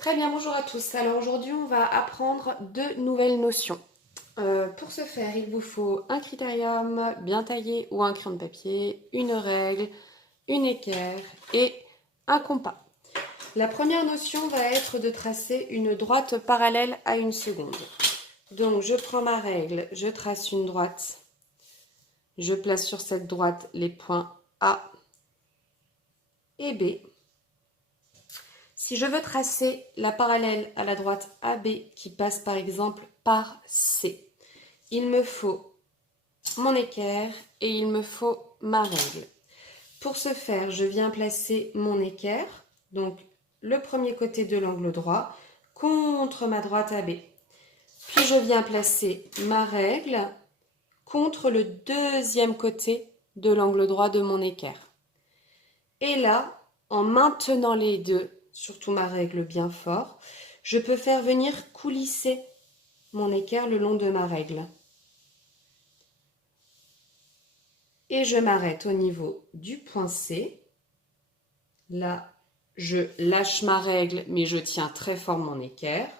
Très bien, bonjour à tous. Alors aujourd'hui, on va apprendre deux nouvelles notions. Pour ce faire, il vous faut un critérium bien taillé ou un crayon de papier, une règle, une équerre et un compas. La première notion va être de tracer une droite parallèle à une seconde. Donc je prends ma règle, je trace une droite, je place sur cette droite les points A et B. Si je veux tracer la parallèle à la droite AB qui passe par exemple par C, il me faut mon équerre et il me faut ma règle. Pour ce faire, je viens placer mon équerre, donc le premier côté de l'angle droit, contre ma droite AB. Puis je viens placer ma règle contre le deuxième côté de l'angle droit de mon équerre. Et là, en maintenant les deux, surtout ma règle bien fort, je peux faire venir coulisser mon équerre le long de ma règle. Et je m'arrête au niveau du point C. Là, je lâche ma règle, mais je tiens très fort mon équerre.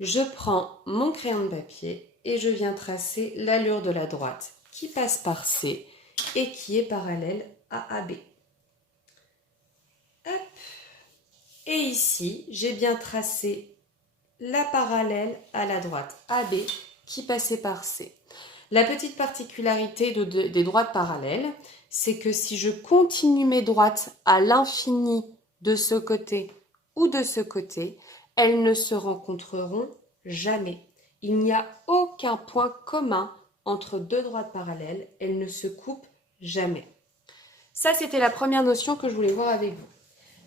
Je prends mon crayon de papier et je viens tracer l'allure de la droite qui passe par C et qui est parallèle à AB. Hop. Et ici, j'ai bien tracé la parallèle à la droite AB qui passait par C. La petite particularité des droites parallèles, c'est que si je continue mes droites à l'infini de ce côté ou de ce côté, elles ne se rencontreront jamais. Il n'y a aucun point commun entre deux droites parallèles, elles ne se coupent jamais. Ça, c'était la première notion que je voulais voir avec vous.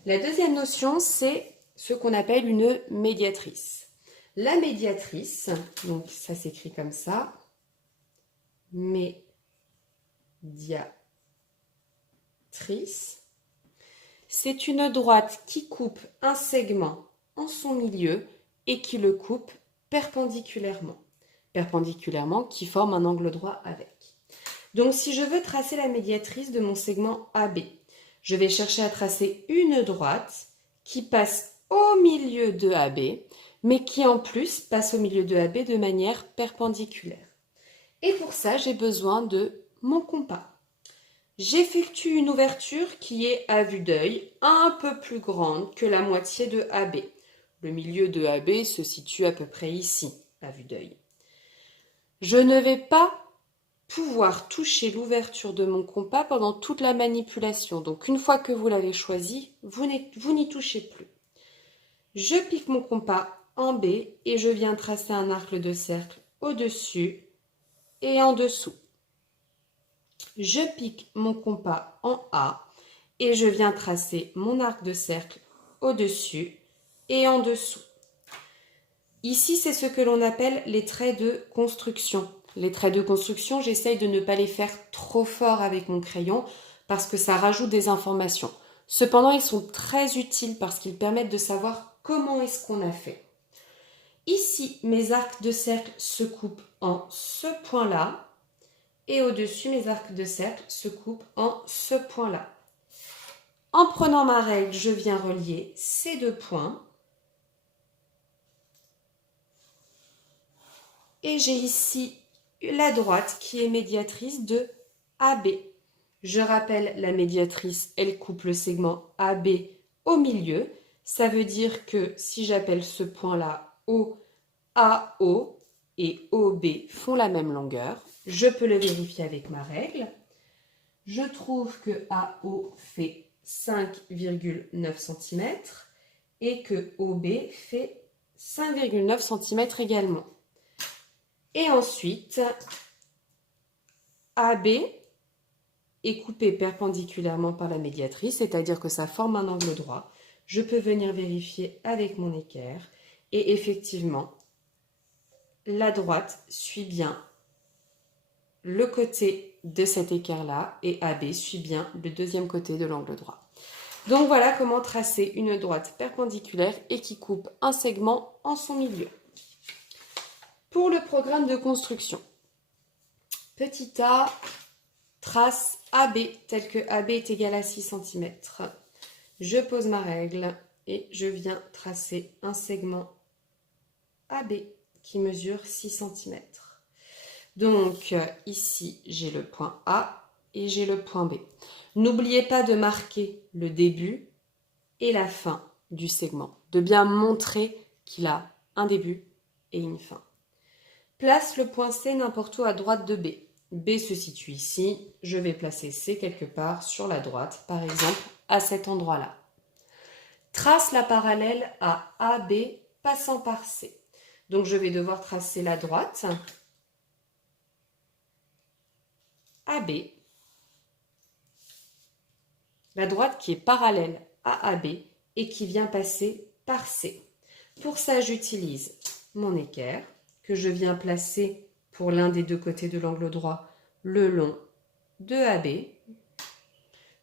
La deuxième notion, c'est ce qu'on appelle une médiatrice. La médiatrice, donc ça s'écrit comme ça, médiatrice, c'est une droite qui coupe un segment en son milieu et qui le coupe perpendiculairement. Perpendiculairement, qui forme un angle droit avec. Donc si je veux tracer la médiatrice de mon segment AB, je vais chercher à tracer une droite qui passe au milieu de AB, mais qui en plus passe au milieu de AB de manière perpendiculaire. Et pour ça, j'ai besoin de mon compas. J'effectue une ouverture qui est à vue d'œil un peu plus grande que la moitié de AB. Le milieu de AB se situe à peu près ici, à vue d'œil. Je ne vais pas pouvoir toucher l'ouverture de mon compas pendant toute la manipulation. Donc une fois que vous l'avez choisi, vous n'y touchez plus. Je pique mon compas en B et je viens tracer un arc de cercle au-dessus et en dessous. Je pique mon compas en A et je viens tracer mon arc de cercle au-dessus et en dessous. Ici, c'est ce que l'on appelle les traits de construction. Les traits de construction, j'essaye de ne pas les faire trop fort avec mon crayon parce que ça rajoute des informations. Cependant, ils sont très utiles parce qu'ils permettent de savoir comment est-ce qu'on a fait. Ici, mes arcs de cercle se coupent en ce point-là et au-dessus, mes arcs de cercle se coupent en ce point-là. En prenant ma règle, je viens relier ces deux points. Et j'ai ici la droite qui est médiatrice de AB. Je rappelle, la médiatrice, elle coupe le segment AB au milieu. Ça veut dire que si j'appelle ce point-là O, AO et OB font la même longueur, je peux le vérifier avec ma règle. Je trouve que AO fait 5,9 cm et que OB fait 5,9 cm également. Et ensuite, AB est coupé perpendiculairement par la médiatrice, c'est-à-dire que ça forme un angle droit. Je peux venir vérifier avec mon équerre et effectivement, la droite suit bien le côté de cet équerre-là et AB suit bien le deuxième côté de l'angle droit. Donc voilà comment tracer une droite perpendiculaire et qui coupe un segment en son milieu. Pour le programme de construction, petit a, trace AB tel que AB est égal à 6 cm. Je pose ma règle et je viens tracer un segment AB qui mesure 6 cm. Donc ici, j'ai le point A et j'ai le point B. N'oubliez pas de marquer le début et la fin du segment, de bien montrer qu'il a un début et une fin. Place le point C n'importe où à droite de B. B se situe ici, je vais placer C quelque part sur la droite, par exemple à cet endroit-là. Trace la parallèle à AB passant par C. Donc je vais devoir tracer la droite AB, la droite qui est parallèle à AB et qui vient passer par C. Pour ça, j'utilise mon équerre que je viens placer pour l'un des deux côtés de l'angle droit le long de AB.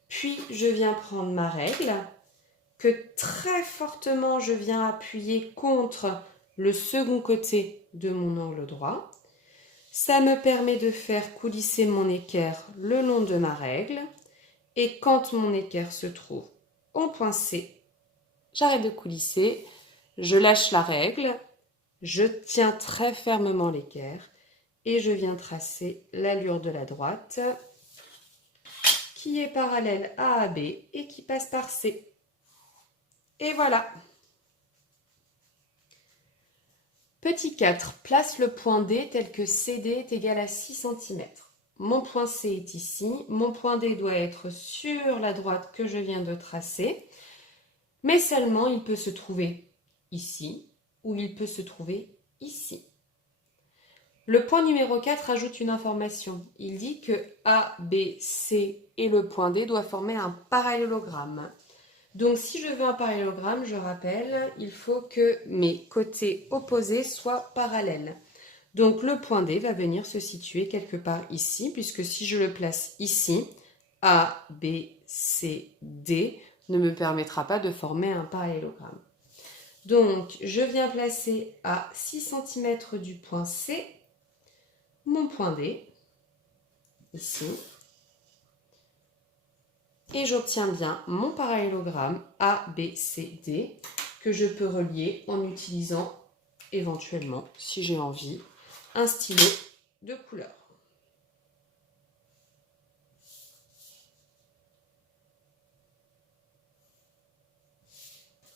Puis, je viens prendre ma règle que très fortement je viens appuyer contre le second côté de mon angle droit. Ça me permet de faire coulisser mon équerre le long de ma règle. Et quand mon équerre se trouve au point C, j'arrête de coulisser, je lâche la règle, je tiens très fermement l'équerre et je viens tracer l'allure de la droite qui est parallèle à AB et qui passe par C. Et voilà. Petit 4, place le point D tel que CD est égal à 6 cm. Mon point C est ici, mon point D doit être sur la droite que je viens de tracer, mais seulement il peut se trouver ici ou il peut se trouver ici. Le point numéro 4 ajoute une information. Il dit que A, B, C et le point D doivent former un parallélogramme. Donc si je veux un parallélogramme, je rappelle, il faut que mes côtés opposés soient parallèles. Donc le point D va venir se situer quelque part ici, puisque si je le place ici, A, B, C, D ne me permettra pas de former un parallélogramme. Donc je viens placer à 6 cm du point C mon point D, ici, et j'obtiens bien mon parallélogramme ABCD que je peux relier en utilisant éventuellement, si j'ai envie, un stylo de couleur.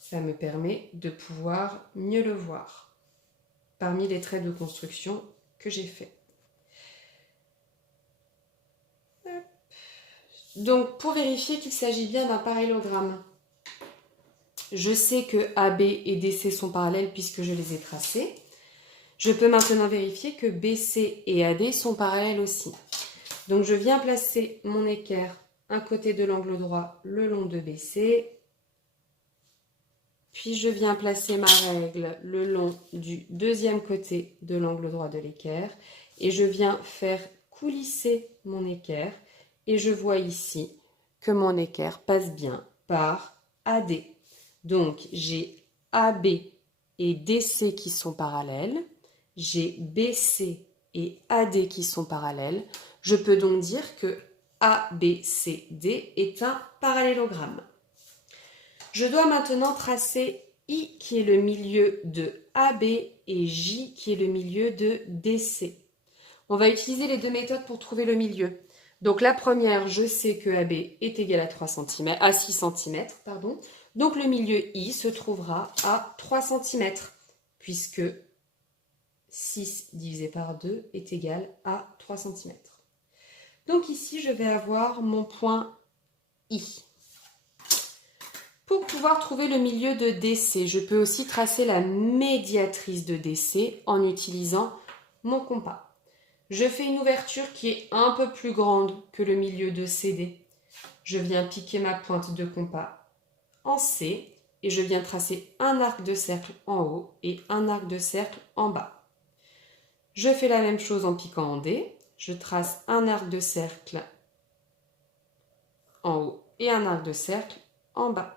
Ça me permet de pouvoir mieux le voir parmi les traits de construction que j'ai faits. Donc, pour vérifier qu'il s'agit bien d'un parallélogramme, je sais que AB et DC sont parallèles puisque je les ai tracés. Je peux maintenant vérifier que BC et AD sont parallèles aussi. Donc, je viens placer mon équerre un côté de l'angle droit le long de BC. Puis, je viens placer ma règle le long du deuxième côté de l'angle droit de l'équerre. Et je viens faire coulisser mon équerre. Et je vois ici que mon équerre passe bien par AD. Donc, j'ai AB et DC qui sont parallèles. J'ai BC et AD qui sont parallèles. Je peux donc dire que ABCD est un parallélogramme. Je dois maintenant tracer I qui est le milieu de AB et J qui est le milieu de DC. On va utiliser les deux méthodes pour trouver le milieu. Donc la première, je sais que AB est égal à 6 cm. Donc le milieu I se trouvera à 3 cm, puisque 6 divisé par 2 est égal à 3 cm. Donc ici, je vais avoir mon point I. Pour pouvoir trouver le milieu de DC, je peux aussi tracer la médiatrice de DC en utilisant mon compas. Je fais une ouverture qui est un peu plus grande que le milieu de CD. Je viens piquer ma pointe de compas en C et je viens tracer un arc de cercle en haut et un arc de cercle en bas. Je fais la même chose en piquant en D. Je trace un arc de cercle en haut et un arc de cercle en bas.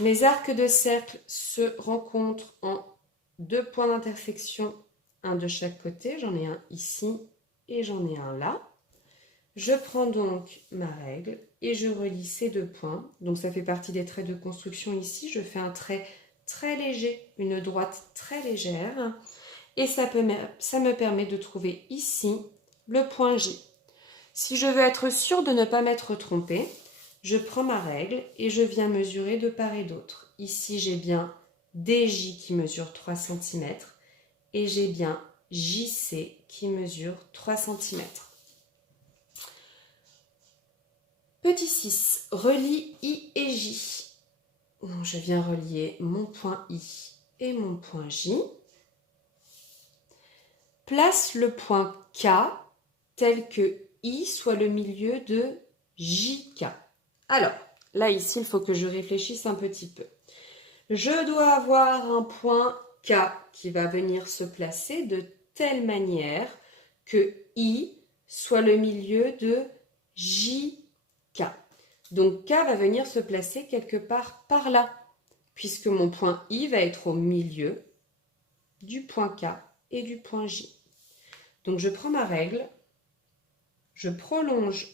Mes arcs de cercle se rencontrent en deux points d'intersection, un de chaque côté. J'en ai un ici et j'en ai un là. Je prends donc ma règle et je relie ces 2 points. Donc ça fait partie des traits de construction ici. Je fais un trait très léger, une droite très légère. Et ça me permet de trouver ici le point J. Si je veux être sûre de ne pas m'être trompée, je prends ma règle et je viens mesurer de part et d'autre. Ici, j'ai bien DJ qui mesure 3 cm et j'ai bien JC qui mesure 3 cm. Petit 6, relie I et J. Donc, je viens relier mon point I et mon point J. Place le point K tel que I soit le milieu de JK. Alors, là ici, il faut que je réfléchisse un petit peu. Je dois avoir un point K qui va venir se placer de telle manière que I soit le milieu de JK. Donc K va venir se placer quelque part par là, puisque mon point I va être au milieu du point K et du point J. Donc je prends ma règle, je prolonge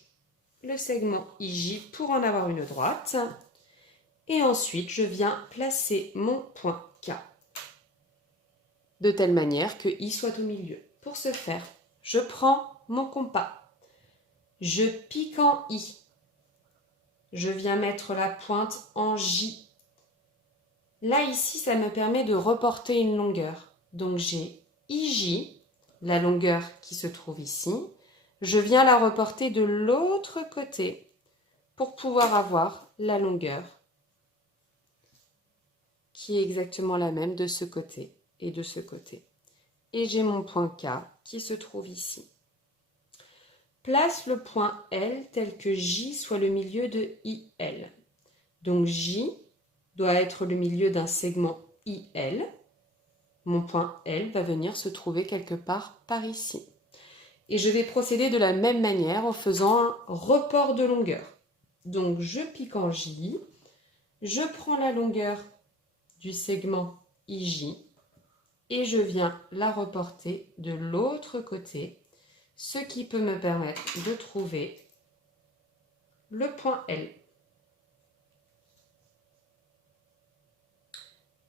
le segment IJ pour en avoir une droite. Et ensuite, je viens placer mon point K de telle manière que I soit au milieu. Pour ce faire, je prends mon compas. Je pique en I. Je viens mettre la pointe en J. Là, ici, ça me permet de reporter une longueur. Donc, j'ai IJ, la longueur qui se trouve ici. Je viens la reporter de l'autre côté pour pouvoir avoir la longueur qui est exactement la même de ce côté et de ce côté. Et j'ai mon point K qui se trouve ici. Place le point L tel que J soit le milieu de IL. Donc J doit être le milieu d'un segment IL. Mon point L va venir se trouver quelque part par ici. Et je vais procéder de la même manière en faisant un report de longueur. Donc je pique en J, je prends la longueur du segment IJ et je viens la reporter de l'autre côté, ce qui peut me permettre de trouver le point L.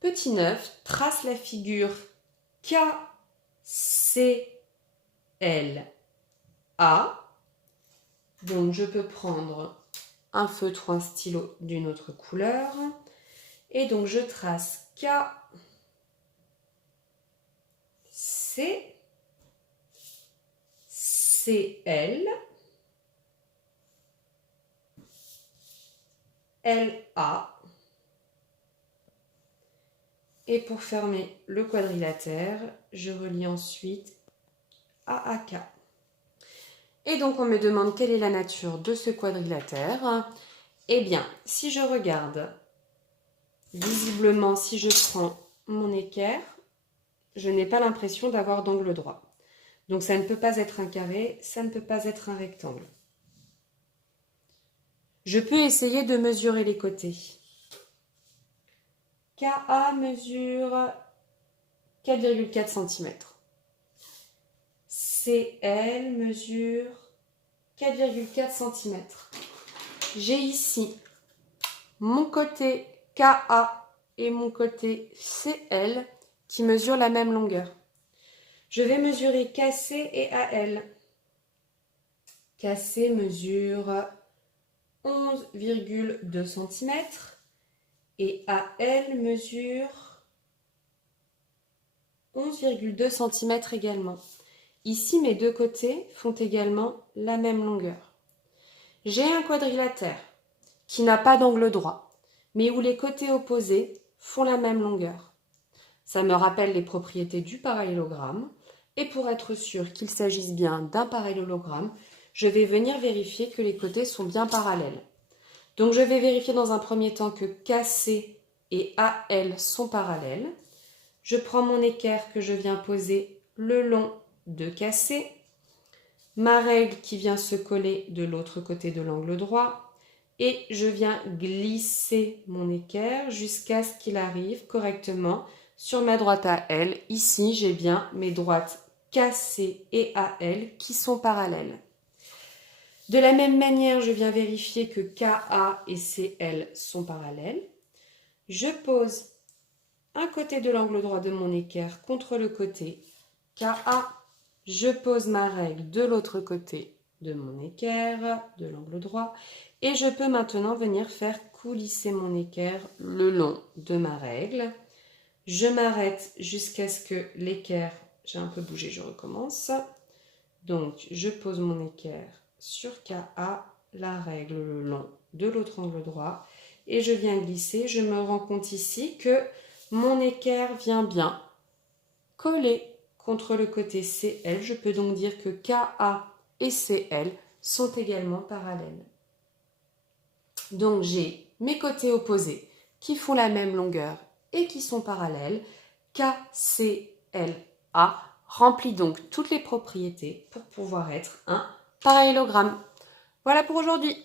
Petit 9, trace la figure KCLA. Donc je peux prendre un feutre ou un stylo d'une autre couleur. Et donc je trace K, C, CL, LA. Et pour fermer le quadrilatère, je relie ensuite AAK. Et donc on me demande quelle est la nature de ce quadrilatère. Eh bien, si je regarde, visiblement, si je prends mon équerre, je n'ai pas l'impression d'avoir d'angle droit. Donc ça ne peut pas être un carré, ça ne peut pas être un rectangle. Je peux essayer de mesurer les côtés. KA mesure 4,4 cm. CL mesure 4,4 cm. J'ai ici mon côté KA et mon côté CL qui mesurent la même longueur. Je vais mesurer KC et AL. KC mesure 11,2 cm et AL mesure 11,2 cm également. Ici, mes deux côtés font également la même longueur. J'ai un quadrilatère qui n'a pas d'angle droit, mais où les côtés opposés font la même longueur. Ça me rappelle les propriétés du parallélogramme, et pour être sûr qu'il s'agisse bien d'un parallélogramme, je vais venir vérifier que les côtés sont bien parallèles. Donc je vais vérifier dans un premier temps que KC et AL sont parallèles. Je prends mon équerre que je viens poser le long de KC, ma règle qui vient se coller de l'autre côté de l'angle droit, et je viens glisser mon équerre jusqu'à ce qu'il arrive correctement sur ma droite AL. Ici, j'ai bien mes droites KC et AL qui sont parallèles. De la même manière, je viens vérifier que KA et CL sont parallèles. Je pose un côté de l'angle droit de mon équerre contre le côté KA. Je pose ma règle de l'autre côté de mon équerre, de l'angle droit. Et je peux maintenant venir faire coulisser mon équerre le long de ma règle. Je m'arrête jusqu'à ce que l'équerre, j'ai un peu bougé, je recommence. Donc, je pose mon équerre sur KA, la règle le long de l'autre angle droit. Et je viens glisser. Je me rends compte ici que mon équerre vient bien coller contre le côté CL. Je peux donc dire que KA et CL sont également parallèles. Donc, j'ai mes côtés opposés qui font la même longueur et qui sont parallèles. KCLA remplit donc toutes les propriétés pour pouvoir être un parallélogramme. Voilà pour aujourd'hui.